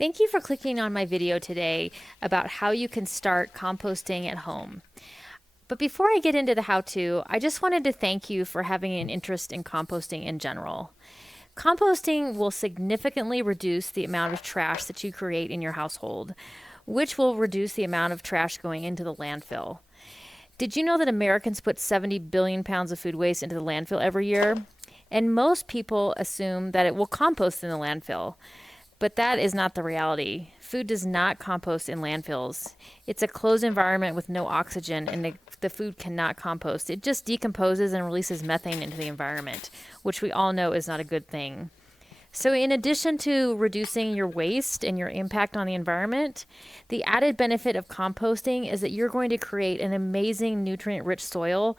Thank you for clicking on my video today about how you can start composting at home. But before I get into the how-to, I just wanted to thank you for having an interest in composting in general. Composting will significantly reduce the amount of trash that you create in your household, which will reduce the amount of trash going into the landfill. Did you know that Americans put 70 billion pounds of food waste into the landfill every year? And most people assume that it will compost in the landfill. But that is not the reality. Food does not compost in landfills. It's a closed environment with no oxygen, and the food cannot compost. It just decomposes and releases methane into the environment, which we all know is not a good thing. So in addition to reducing your waste and your impact on the environment, the added benefit of composting is that you're going to create an amazing nutrient-rich soil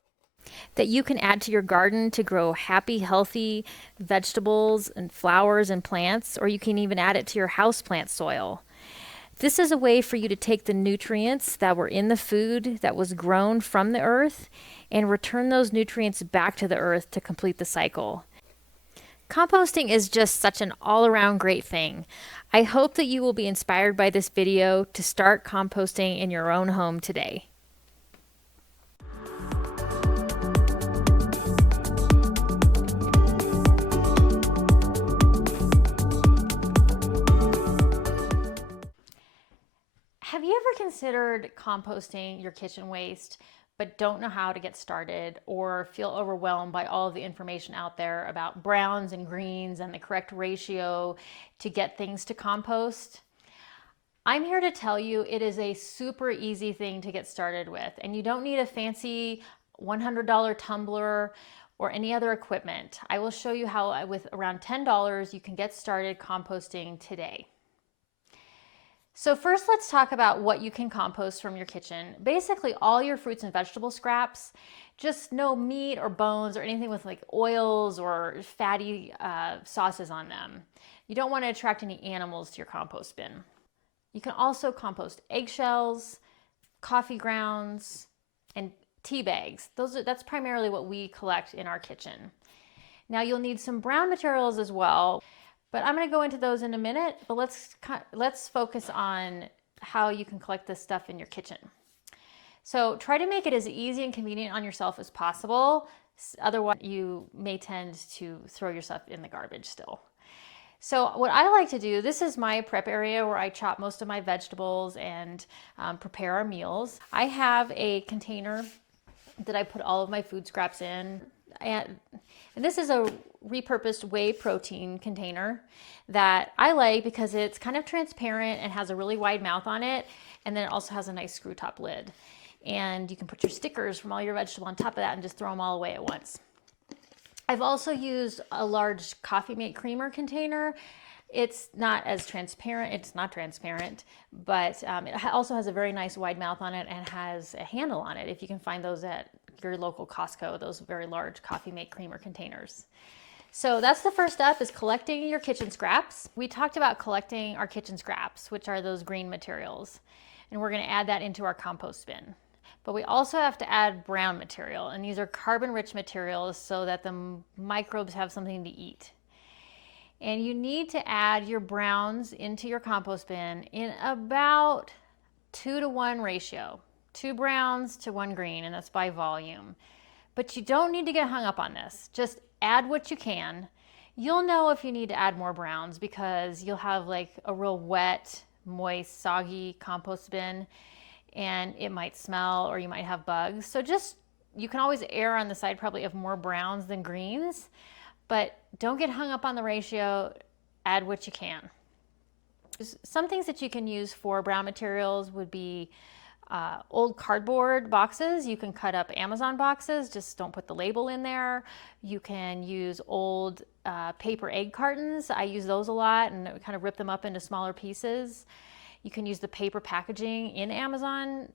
that you can add to your garden to grow happy, healthy vegetables and flowers and plants, or you can even add it to your houseplant soil. This is a way for you to take the nutrients that were in the food that was grown from the earth and return those nutrients back to the earth to complete the cycle. Composting is just such an all-around great thing. I hope that you will be inspired by this video to start composting in your own home today. Have you ever considered composting your kitchen waste but don't know how to get started, or feel overwhelmed by all of the information out there about browns and greens and the correct ratio to get things to compost? I'm here to tell you it is a super easy thing to get started with, and you don't need a fancy $100 tumbler or any other equipment. I will show you how with around $10 you can get started composting today. So first, let's talk about what you can compost from your kitchen. Basically all your fruits and vegetable scraps, just no meat or bones or anything with like oils or fatty sauces on them. You don't want to attract any animals to your compost bin. You can also compost eggshells, coffee grounds, and tea bags. That's primarily what we collect in our kitchen. Now you'll need some brown materials as well, but I'm going to go into those in a minute, but let's focus on how you can collect this stuff in your kitchen. So try to make it as easy and convenient on yourself as possible. Otherwise, you may tend to throw yourself in the garbage still. So what I like to do, this is my prep area where I chop most of my vegetables and prepare our meals. I have a container that I put all of my food scraps in. And this is a repurposed whey protein container that I like because it's kind of transparent and has a really wide mouth on it. And then it also has a nice screw top lid. And you can put your stickers from all your vegetable on top of that and just throw them all away at once. I've also used a large coffee mate creamer container. It's not as transparent, it's not transparent, but it also has a very nice wide mouth on it and has a handle on it, if you can find those at your local Costco, those very large coffee mate creamer containers. So that's the first step, is collecting your kitchen scraps. We talked about collecting our kitchen scraps, which are those green materials, and we're going to add that into our compost bin. But we also have to add brown material, and these are carbon-rich materials so that the microbes have something to eat. And you need to add your browns into your compost bin in about 2-to-1 ratio. 2 browns to 1 green, and that's by volume. But you don't need to get hung up on this. Just add what you can. You'll know if you need to add more browns because you'll have like a real wet, moist, soggy compost bin, and it might smell or you might have bugs. So you can always err on the side probably of more browns than greens, but don't get hung up on the ratio. Add what you can. Some things that you can use for brown materials would be old cardboard boxes. You can cut up Amazon boxes, just don't put the label in there. You can use old paper egg cartons. I use those a lot and kind of rip them up into smaller pieces. You can use the paper packaging in Amazon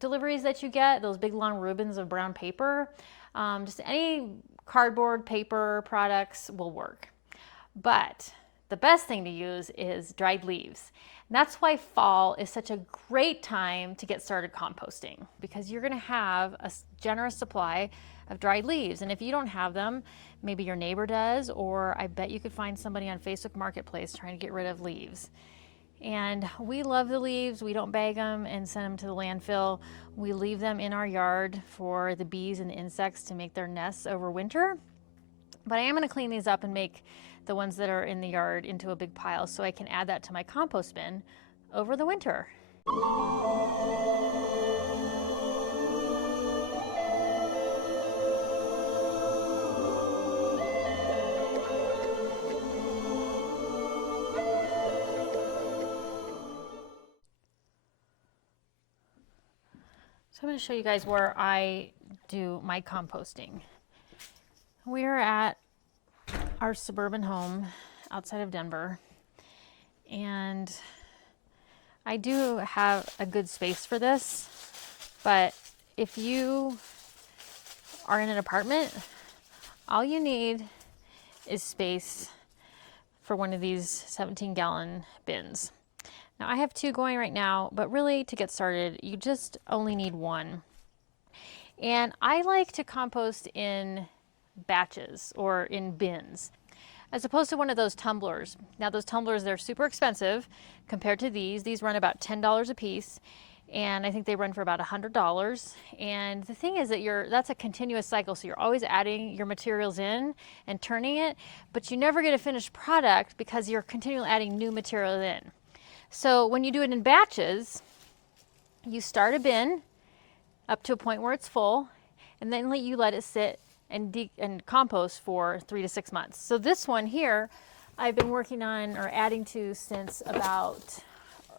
deliveries that you get, those big long ribbons of brown paper. Just any cardboard, paper products will work. But the best thing to use is dried leaves. And that's why fall is such a great time to get started composting, because you're going to have a generous supply of dried leaves. And if you don't have them, maybe your neighbor does, or I bet you could find somebody on Facebook Marketplace trying to get rid of leaves. And we love the leaves. We don't bag them and send them to the landfill. We leave them in our yard for the bees and the insects to make their nests over winter. But I am going to clean these up and make the ones that are in the yard into a big pile so I can add that to my compost bin over the winter. So I'm going to show you guys where I do my composting. We are at our suburban home outside of Denver, and I do have a good space for this, but if you are in an apartment, all you need is space for one of these 17-gallon bins. Now I have 2 going right now, but really to get started, you just only need 1. And I like to compost in batches or in bins, as opposed to one of those tumblers. Now those tumblers, they're super expensive compared to these. These run about $10 a piece, and I think they run for about $100. And the thing is that that's a continuous cycle, so you're always adding your materials in and turning it, but you never get a finished product because you're continually adding new material in. So when you do it in batches, you start a bin up to a point where it's full, and then you let it sit and compost for 3 to 6 months. So this one here, I've been working on or adding to since about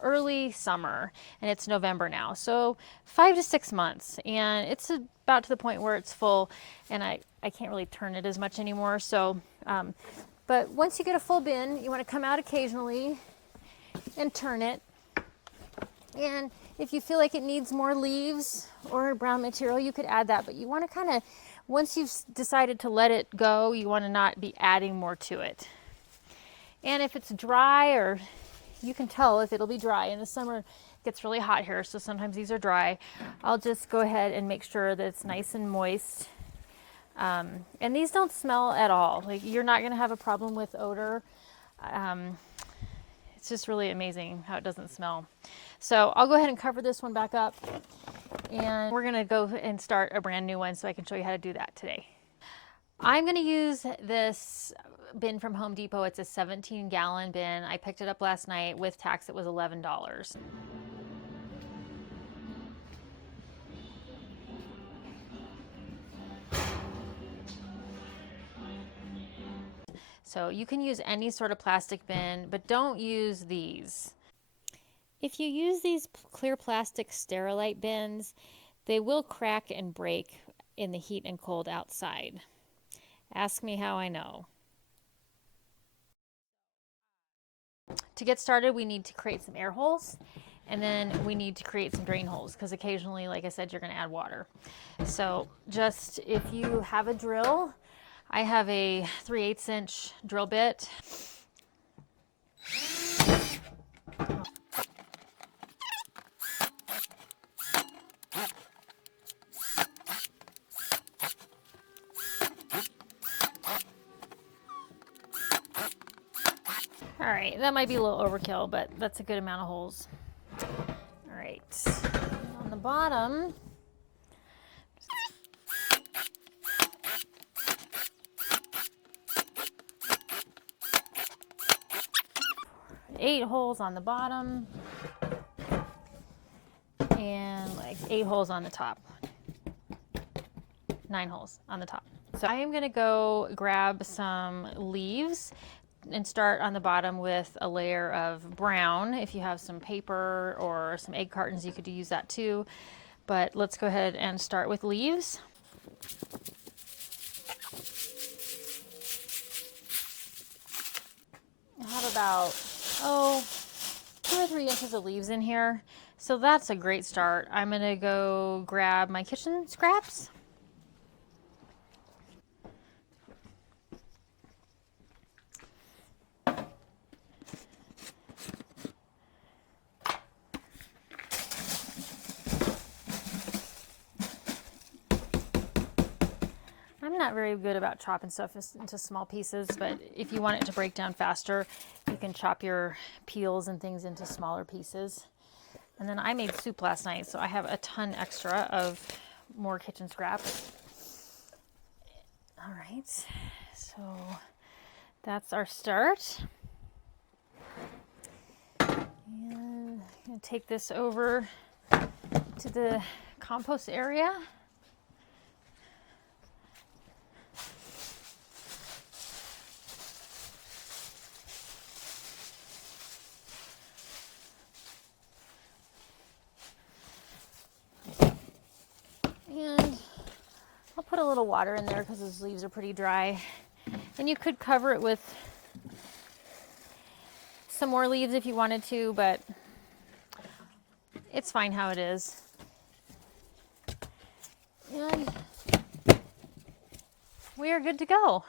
early summer, and it's November now. So 5 to 6 months, and it's about to the point where it's full, and I can't really turn it as much anymore. So, but once you get a full bin, you want to come out occasionally and turn it. And if you feel like it needs more leaves or brown material, you could add that, but you want to kind of, once you've decided to let it go, you want to not be adding more to it. And if it's dry, or you can tell if it'll be dry. In the summer it gets really hot here, so sometimes these are dry. I'll just go ahead and make sure that it's nice and moist. And these don't smell at all. Like, you're not going to have a problem with odor. It's just really amazing how it doesn't smell. So I'll go ahead and cover this one back up, and we're going to go and start a brand new one so I can show you how to do that today. I'm going to use this bin from Home Depot. It's a 17-gallon bin. I picked it up last night. With tax, it was $11. So you can use any sort of plastic bin, but don't use these. If you use these clear plastic Sterilite bins, they will crack and break in the heat and cold outside. Ask me how I know. To get started, we need to create some air holes, and then we need to create some drain holes, because occasionally, like I said, you're going to add water. So just, if you have a drill, I have a 3/8 inch drill bit. All right, that might be a little overkill, but that's a good amount of holes. All right, on the bottom, 8 holes on the bottom, and like 8 holes on the top. 9 holes on the top. So I am gonna go grab some leaves and start on the bottom with a layer of brown. If you have some paper or some egg cartons, you could use that too. But let's go ahead and start with leaves. I have about, 2 or 3 inches of leaves in here. So that's a great start. I'm gonna go grab my kitchen scraps. I'm I'm not very good about chopping stuff into small pieces, but if you want it to break down faster, you can chop your peels and things into smaller pieces. And then I made soup last night, so I have a ton extra of more kitchen scraps. All right, so that's our start. And I'm going to take this over to the compost area. And I'll put a little water in there because those leaves are pretty dry. And you could cover it with some more leaves if you wanted to, but it's fine how it is. And we are good to go.